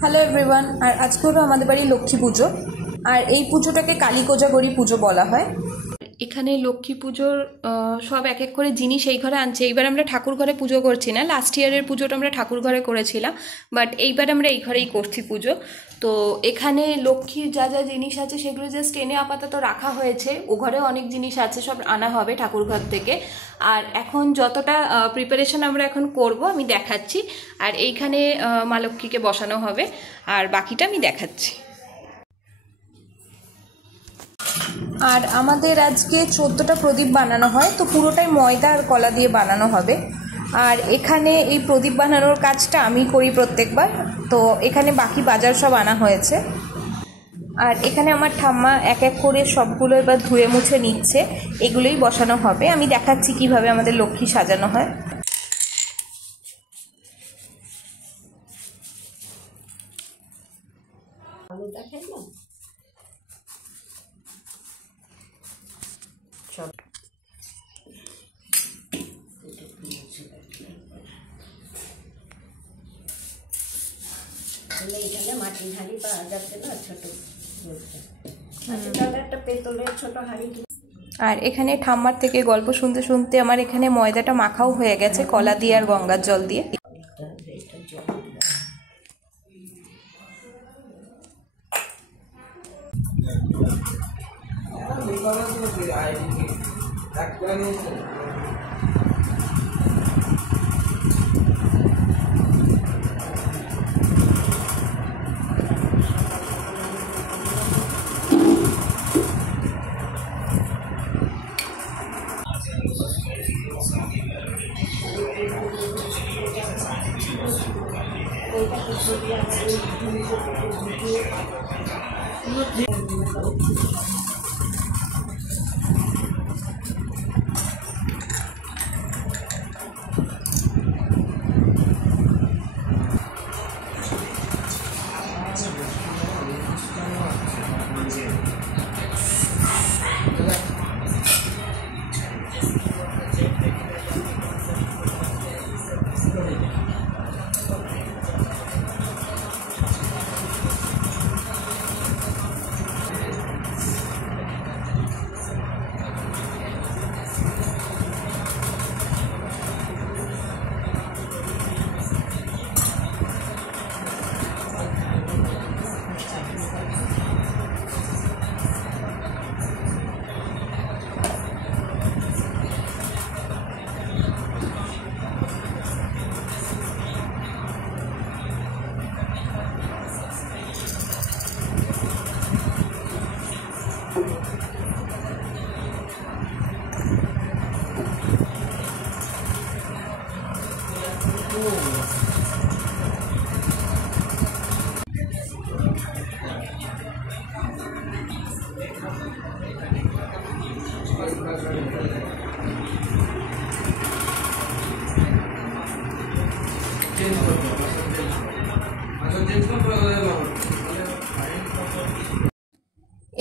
Hello everyone. আর আজকে হলো আমাদের বাড়ি লক্ষ্মী পুজো, আর এই পুজোটাকে কালী কোজাগরী পুজো বলা হয়। এখানে লক্ষ্মী পুজোর সব এক এক করে জিনিস এই ঘরে আনছে। এইবার আমরা ঠাকুর ঘরে পুজো করছি না, লাস্ট ইয়ারের পুজোটা আমরা ঠাকুর ঘরে করেছিলাম, বাট এইবার আমরা এই ঘরেই করছি পুজো। তো এখানে লক্ষ্মীর যা যা জিনিস আছে সেগুলো জাস্ট এনে আপাতত রাখা হয়েছে। ও ঘরে অনেক জিনিস আছে, সব আনা হবে ঠাকুর ঘর থেকে। আর এখন যতটা প্রিপারেশন আমরা এখন করব আমি দেখাচ্ছি। আর এইখানে মা লক্ষ্মীকে বসানো হবে, আর বাকিটা আমি দেখাচ্ছি। আর আমাদের আজকে 14টা প্রদীপ বানানো হয়, তো পুরোটাই ময়দা আর কলা দিয়ে বানানো হবে। আর এখানে এই প্রদীপ বানানোর কাজটা আমি করি প্রত্যেকবার, তো এখানে বাকি বাজার সব আনা হয়েছে। আর এখানে আমার ঠাম্মা এক এক করে সবগুলো এবার ধুয়ে মুছে নিচ্ছে, এগুলোই বসানো হবে। আমি দেখাচ্ছি কিভাবে আমাদের লক্ষ্মী সাজানো হয়। এখানে মাটির হাঁড়ি পাওয়া যাচ্ছে না, ছোট একটা পেতলের ছোট হাঁড়ি। আর এখানে ঠাম্মার থেকে গল্প শুনতে শুনতে আমার এখানে ময়দাটা মাখাও হয়ে গেছে কলা দিয়ে আর গঙ্গার জল দিয়ে।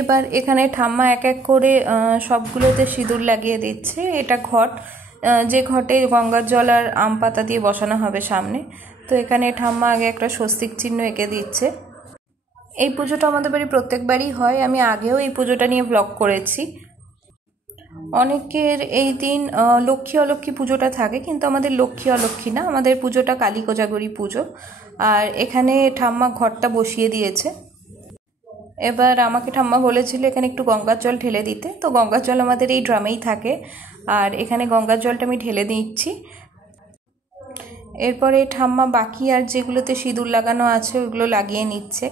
এবার এখানে ঠাম্মা এক এক করে সবগুলোতে সিঁদুর লাগিয়ে দিচ্ছে। এটা ঘট, যে ঘটে গঙ্গার জল আর আম পাতা দিয়ে বসানো হবে সামনে। তো এখানে ঠাম্মা আগে একটা স্বস্তিক চিহ্ন এঁকে দিচ্ছে। এই পুজোটা আমাদের বাড়ি প্রত্যেকবারই হয়, আমি আগেও এই পুজোটা নিয়ে ব্লগ করেছি। অনেকের এই দিন লক্ষ্মী অলক্ষ্মী পুজোটা থাকে, কিন্তু আমাদের লক্ষ্মী অলক্ষ্মী না, আমাদের পুজোটা কালী কোজাগরী পুজো। আর এখানে ঠাম্মা ঘরটা বসিয়ে দিয়েছে। এবার আমাকে ঠাম্মা বলেছিল এখানে একটু গঙ্গার জল ঢেলে দিতে, তো গঙ্গার জল আমাদের এই ড্রামেই থাকে, আর এখানে গঙ্গার জলটা আমি ঢেলে দিচ্ছি। এরপরে ঠাম্মা বাকি আর যেগুলোতে সিঁদুর লাগানো আছে ওইগুলো লাগিয়ে নিচ্ছে।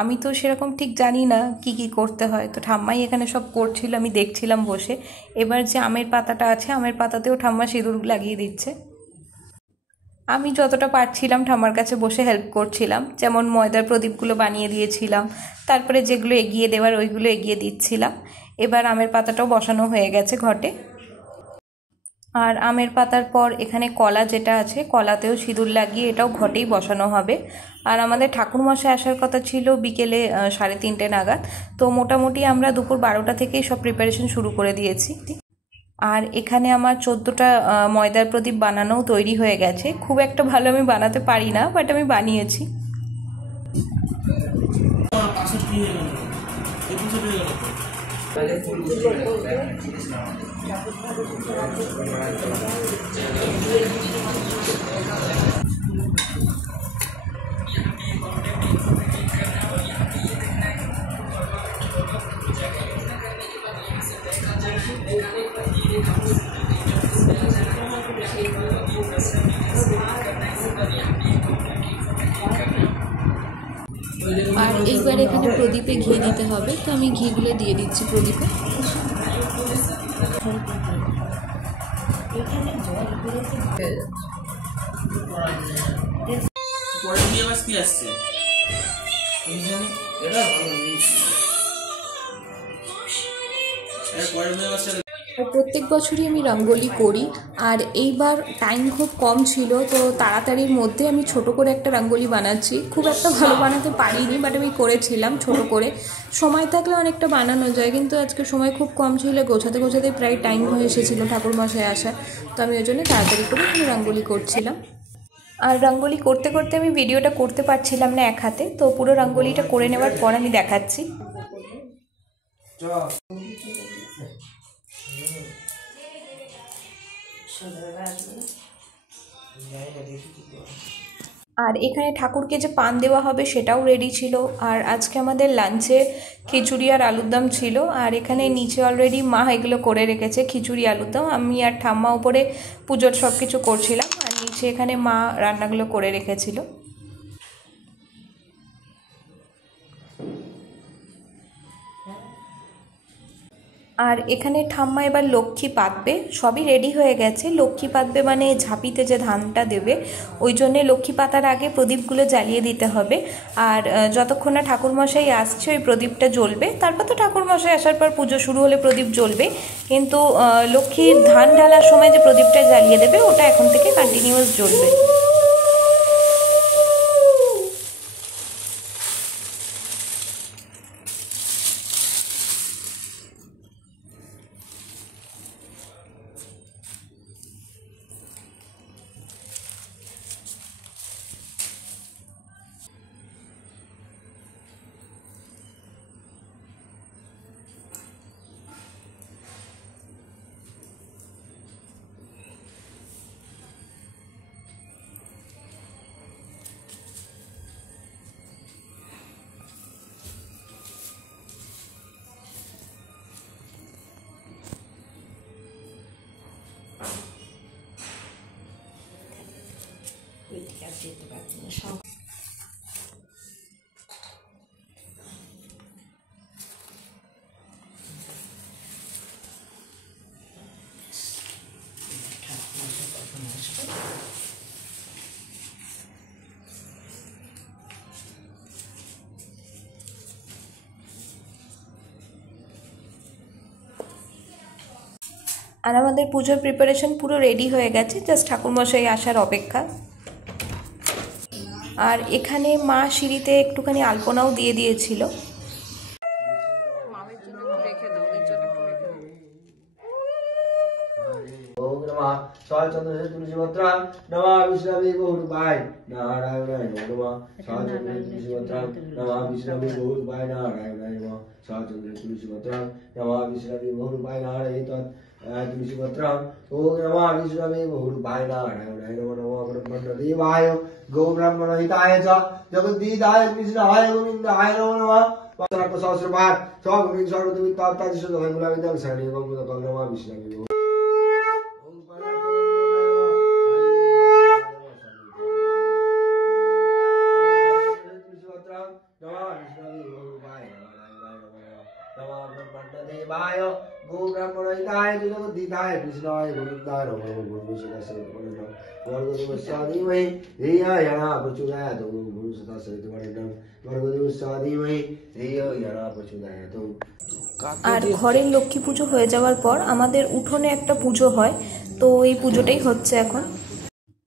আমি তো সেরকম ঠিক জানি না কি কি করতে হয়, তো ঠাম্মাই এখানে সব করছিল, আমি দেখছিলাম বসে। এবার যে আমের পাতাটা আছে, আমের পাতাতেও ঠাম্মা সিঁদুর লাগিয়ে দিচ্ছে। আমি যতটা পারছিলাম ঠাম্মার কাছে বসে হেল্প করছিলাম, যেমন ময়দার প্রদীপগুলো বানিয়ে দিয়েছিলাম, তারপরে যেগুলো এগিয়ে দেওয়ার ওইগুলো এগিয়ে দিচ্ছিলাম। এবার আমের পাতাটাও বসানো হয়ে গেছে ঘটে। আর আমের পাতার পর এখানে কলা যেটা আছে, কলাতেও সিঁদুর লাগিয়ে এটাও ঘটেই বসানো হবে। আর আমাদের ঠাকুরমশাই আসার কথা ছিল বিকেলে 3:30 নাগাদ, তো মোটামুটি আমরা দুপুর 12টা থেকেই সব প্রিপারেশন শুরু করে দিয়েছি। আর এখানে আমার 14টা ময়দার প্রদীপ বানানোও তৈরি হয়ে গেছে। খুব একটা ভালো আমি বানাতে পারি না, বাট আমি বানিয়েছি। আর এইবার এখানে প্রদীপে ঘি দিতে হবে, তো আমি ঘিগুলো দিয়ে দিচ্ছি প্রদীপে। প্রত্যেক বছরই আমি রঙ্গোলি করি, আর এইবার টাইম খুব কম ছিল, তো তাড়াতাড়ির মধ্যে আমি ছোট করে একটা রঙ্গোলি বানাচ্ছি। খুব একটা ভালো বানাতে পারিনি, বাট আমি করেছিলাম ছোট করে। সময় থাকলে অনেকটা বানানো যায়, কিন্তু আজকে সময় খুব কম ছিল, গোছাতে গোছাতে প্রায় টাইম হয়ে এসেছিলো ঠাকুরমশাই আসার, তো আমি ওই জন্য তাড়াতাড়ি করে আমি রঙ্গোলি করছিলাম। আর রঙ্গোলি করতে করতে আমি ভিডিওটা করতে পারছিলাম না এক হাতে, তো পুরো রঙ্গোলিটা করে নেওয়ার পর আমি দেখাচ্ছি। আর এখানে ঠাকুরকে যে পান দেওয়া হবে সেটাও রেডি ছিল। আর আজকে আমাদের লাঞ্চে খিচুড়ি আর আলুর দম ছিল, আর এখানে নিচে অলরেডি মা এগুলো করে রেখেছে, খিচুড়ি আলুর দম। আমি আর ঠাম্মা উপরে পুজোর সব কিছু করছিলাম, আর নিচে এখানে মা রান্নাগুলো করে রেখেছিল। আর এখানে ঠাম্মা এবার লক্ষ্মী পাতবে, সবই রেডি হয়ে গেছে। লক্ষ্মী পাতবে মানে ঝাঁপিতে যে ধানটা দেবে, ওই জন্যে লক্ষ্মী পাতার আগে প্রদীপগুলো জ্বালিয়ে দিতে হবে। আর যতক্ষণ না ঠাকুরমশাই আসছে ওই প্রদীপটা জ্বলবে, তারপর তো ঠাকুরমশাই আসার পর পুজো শুরু হলে প্রদীপ জ্বলবে, কিন্তু লক্ষ্মীর ধান ঢালার সময় যে প্রদীপটা জ্বালিয়ে দেবে ওটা এখন থেকে কন্টিনিউয়াস জ্বলবে। আর আমাদের পুজোর প্রিপারেশন পুরো রেডি হয়ে গেছে, জাস্ট ঠাকুরমশাই আসার অপেক্ষা। আর এখানে মা সিঁড়িতে একটুখানি আলপনাও দিয়ে দিয়েছিল। तुलसीपत्रं ओम नमः विष्णवे बहुरूपाय नारायणाय नमः ब्रह्मण्यदेवाय गो ब्रह्मणहिताय च जगद्दीदाय कृष्णाय गोविन्दाय नमः सहस्रपाठ स्वगुणित सर्वदेवितात्तादिशोधय गुलाविदं शरण्यं गं नमः विष्णवे देवाय गो ब्रह्मणहिताय जगद्दीताय कृष्णाय गोविन्दाय नमः भर्गदेवस्याधीमहि धिया यणा प्रचोदयात् भर्गदेवस्याधीमहि धिया यणा प्रचोदयात्। আর ঘরের লক্ষ্মী পুজো হয়ে যাওয়ার পর আমাদের উঠোনে একটা পুজো হয়, তো এই পুজোটাই হচ্ছে এখন।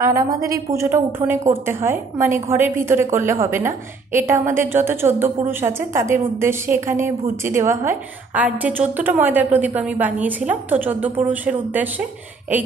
আর আমাদের এই পুজোটা উঠোনে করতে হয়, মানে ঘরের ভিতরে করলে হবে না। এটা আমাদের যত 14 পুরুষ আছে তাদের উদ্দেশ্যে এখানে ভুজি দেওয়া হয়। আর যে 14টা ময়দার প্রদীপ আমি বানিয়েছিলাম, তো 14 পুরুষের উদ্দেশ্যে এই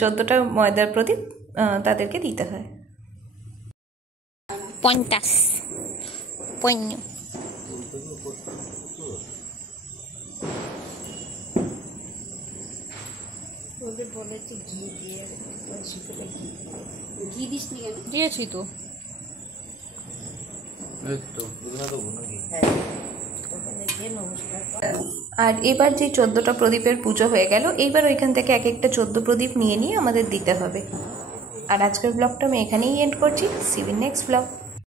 14টা ময়দার প্রদীপ তাদেরকে দিতে হয়। 50 পয়নু। ওদের বলেছি ঘি দিয়ে ঘি দিস নি কেন? দিয়েছি তো। ওখানে যে নমস্কার আর এবার যে 14টা প্রদীপের পুজো হয়ে গেল, এইবার ওইখান থেকে এক একটা 14 প্রদীপ নিয়ে নিয়ে আমাদের দিতে হবে। আর আজকের ব্লগটা আমি এখানেই এন্ড করছি। See you in next blog.